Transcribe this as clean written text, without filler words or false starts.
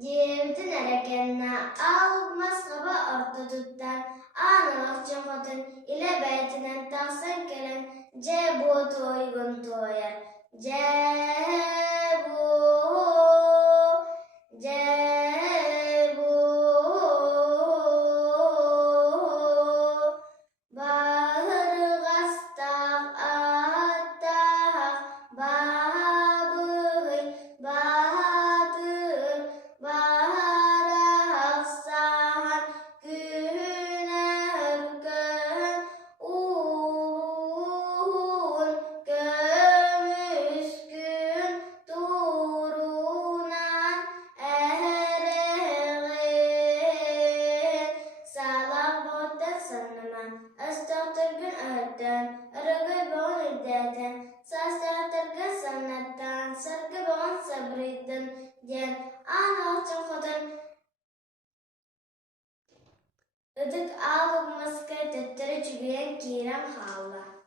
Diyebitin erekenna ağlık maskaba ortaduttan analak cımıtın ile beytinen taksan kelen cebu toygun toyar. Cebu, cebu, bahır gastak attah, babıhıy, bahadır, baharak sahan, günerken uğun, kömüskün turunan ereğin, salak botten sanıman, astaqtırgın ötten, ırgı boğun üddeten, sastaqtırgın sanattan, sırgı boğun sabriddin, diyen anaqçın kodun, ıdık ağlık maskay tüttürü çügeyen kirem halla.